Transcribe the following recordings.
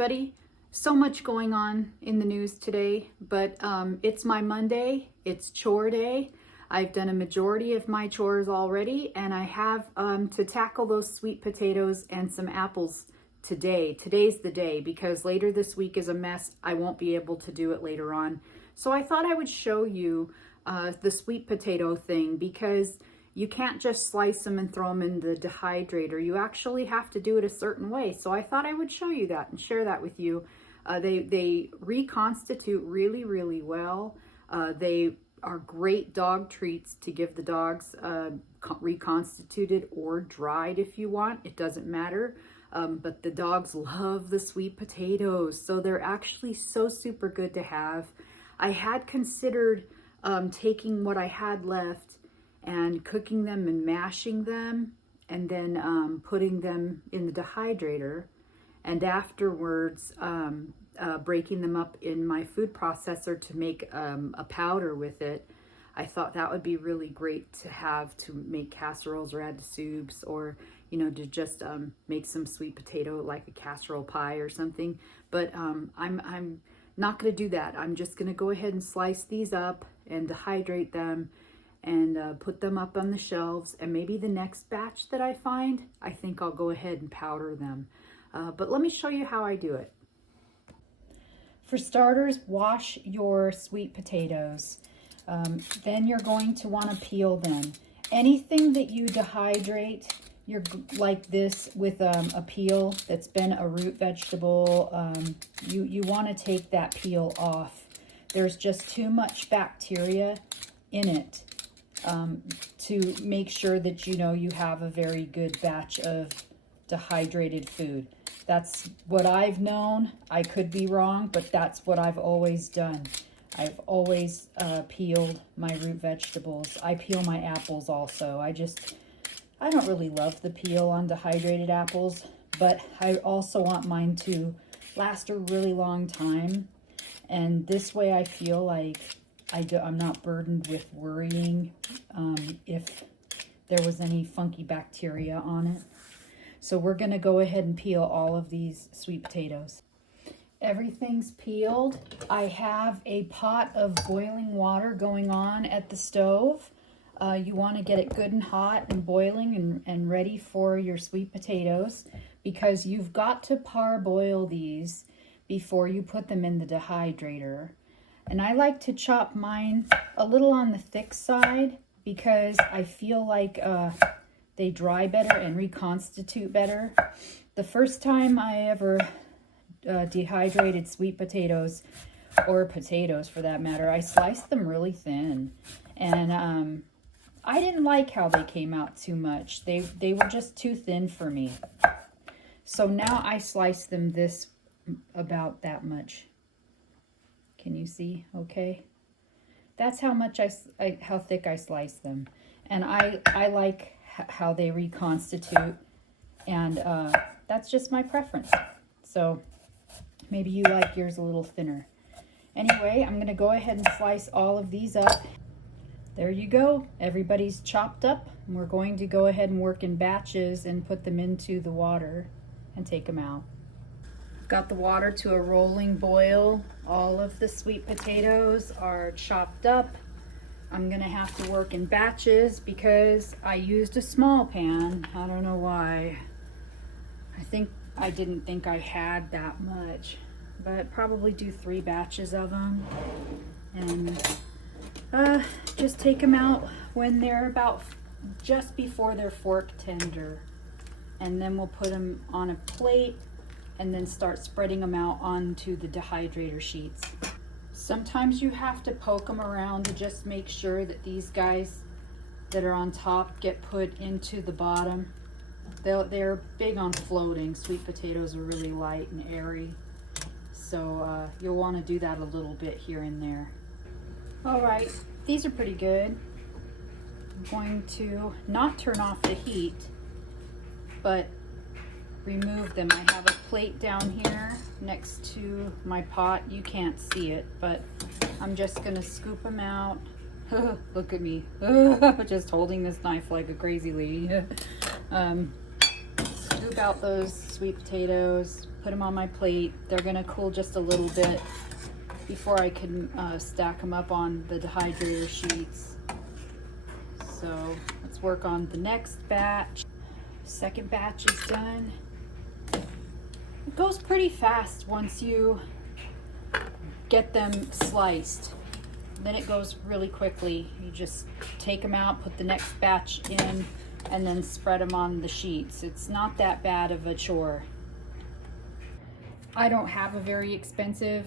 everybody. So much going on in the news today, but it's my Monday, it's chore day. I've done a majority of my chores already, and I have to tackle those sweet potatoes and some apples today. Today's the day, because later this week is a mess. I won't be able to do it later on. So I thought I would show you the sweet potato thing, because you can't just slice them and throw them in the dehydrator. You actually have to do it a certain way. So I thought I would show you that and share that with you. They reconstitute really, really well. They are great dog treats to give the dogs, reconstituted or dried if you want. It doesn't matter. But the dogs love the sweet potatoes. So they're actually so super good to have. I had considered taking what I had left and cooking them and mashing them, and then putting them in the dehydrator, and afterwards breaking them up in my food processor to make a powder with it. I thought that would be really great to have to make casseroles or add to soups, or to just make some sweet potato, like a casserole pie or something. But I'm not going to do that. I'm just going to go ahead and slice these up and dehydrate them and put them up on the shelves. And maybe the next batch that I find, I think I'll go ahead and powder them. But let me show you how I do it. For starters, wash your sweet potatoes. Then you're going to want to peel them. Anything that you dehydrate, you're like this with a peel that's been a root vegetable, you want to take that peel off. There's just too much bacteria in it to make sure that you have a very good batch of dehydrated food. That's what I've known. I could be wrong, but that's what I've always done. I've always peeled my root vegetables. I peel my apples also. I don't really love the peel on dehydrated apples, but I also want mine to last a really long time. And this way I feel like I'm not burdened with worrying if there was any funky bacteria on it. So we're going to go ahead and peel all of these sweet potatoes. Everything's peeled. I have a pot of boiling water going on at the stove. You want to get it good and hot and boiling and ready for your sweet potatoes, because you've got to parboil these before you put them in the dehydrator. And I like to chop mine a little on the thick side, because I feel like they dry better and reconstitute better. The first time I ever dehydrated sweet potatoes, or potatoes for that matter, I sliced them really thin, and I didn't like how they came out too much. They were just too thin for me. So now I slice them this about that much. Can you see? Okay. That's how much how thick I slice them. And I like how they reconstitute, and that's just my preference. So maybe you like yours a little thinner. Anyway, I'm going to go ahead and slice all of these up. There you go. Everybody's chopped up. And we're going to go ahead and work in batches and put them into the water and take them out. Got the water to a rolling boil. All of the sweet potatoes are chopped up. I'm going to have to work in batches because I used a small pan. I don't know why. I didn't think I had that much, but probably do 3 batches of them. And just take them out when they're about just before they're fork tender. And then we'll put them on a plate and then start spreading them out onto the dehydrator sheets. Sometimes you have to poke them around to just make sure that these guys that are on top get put into the bottom. They're big on floating. Sweet potatoes are really light and airy. So you'll want to do that a little bit here and there. All right, these are pretty good. I'm going to not turn off the heat, but remove them. I have a plate down here next to my pot. You can't see it, but I'm just gonna scoop them out. Look at me, just holding this knife like a crazy lady. Scoop out those sweet potatoes, Put them on my plate. They're gonna cool just a little bit before I can stack them up on the dehydrator sheets. So let's work on the next batch. Second batch is done. It goes pretty fast once you get them sliced. Then it goes really quickly. You just take them out, put the next batch in, and then spread them on the sheets. It's not that bad of a chore. I don't have a very expensive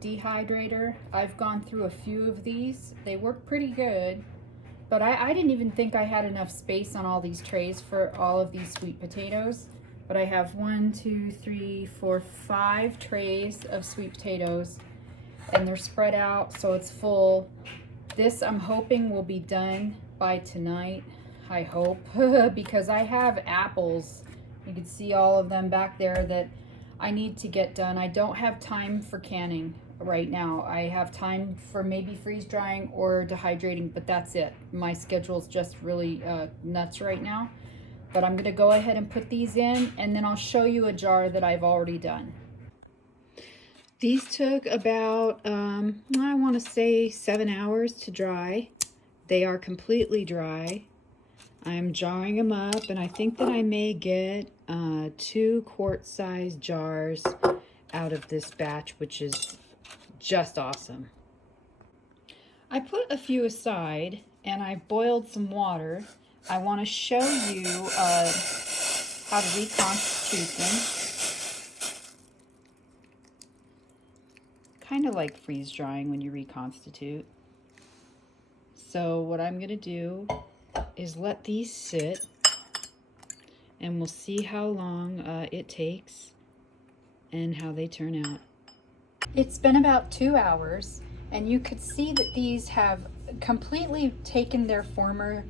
dehydrator. I've gone through a few of these. They work pretty good, but I didn't even think I had enough space on all these trays for all of these sweet potatoes. But I have 1, 2, 3, 4, 5 trays of sweet potatoes, and they're spread out so it's full. This I'm hoping will be done by tonight, I hope, because I have apples. You can see all of them back there that I need to get done. I don't have time for canning right now. I have time for maybe freeze drying or dehydrating, but that's it. My schedule's just really nuts right now. But I'm gonna go ahead and put these in, and then I'll show you a jar that I've already done. These took about, I wanna say 7 hours to dry. They are completely dry. I'm jarring them up, and I think that I may get 2 quart-sized jars out of this batch, which is just awesome. I put a few aside, and I boiled some water. I want to show you how to reconstitute them. Kind of like freeze drying when you reconstitute. So what I'm going to do is let these sit, and we'll see how long it takes and how they turn out. It's been about 2 hours, and you could see that these have completely taken their former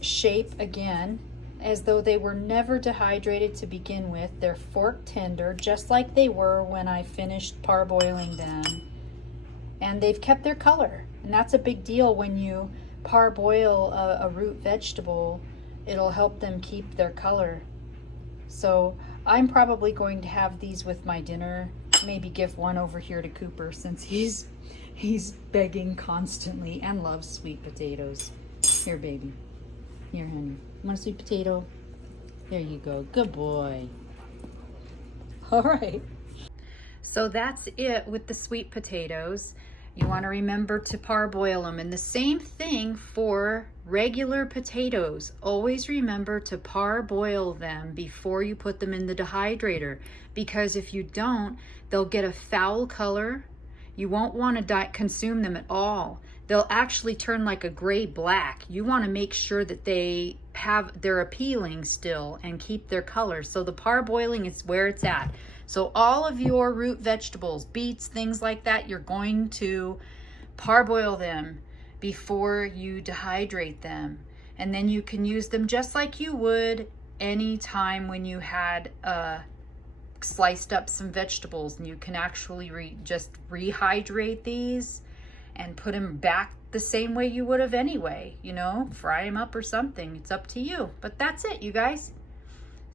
shape again, as though they were never dehydrated to begin with. They're fork tender, just like they were when I finished parboiling them, and they've kept their color. And that's a big deal when you parboil a root vegetable. It'll help them keep their color. So I'm probably going to have these with my dinner. Maybe give one over here to Cooper, since he's begging constantly and loves sweet potatoes. Here, baby. Here, honey. Want a sweet potato? There you go. Good boy. All right. So that's it with the sweet potatoes. You want to remember to parboil them. And the same thing for regular potatoes. Always remember to parboil them before you put them in the dehydrator. Because if you don't, they'll get a foul color. You won't want to consume them at all. They'll actually turn like a gray black. You want to make sure that they're appealing still and keep their color. So the parboiling is where it's at. So all of your root vegetables, beets, things like that, you're going to parboil them before you dehydrate them. And then you can use them just like you would any time when you had sliced up some vegetables, and you can actually just rehydrate these and put them back the same way you would have anyway, you know, fry them up or something. It's up to you. But that's it, you guys.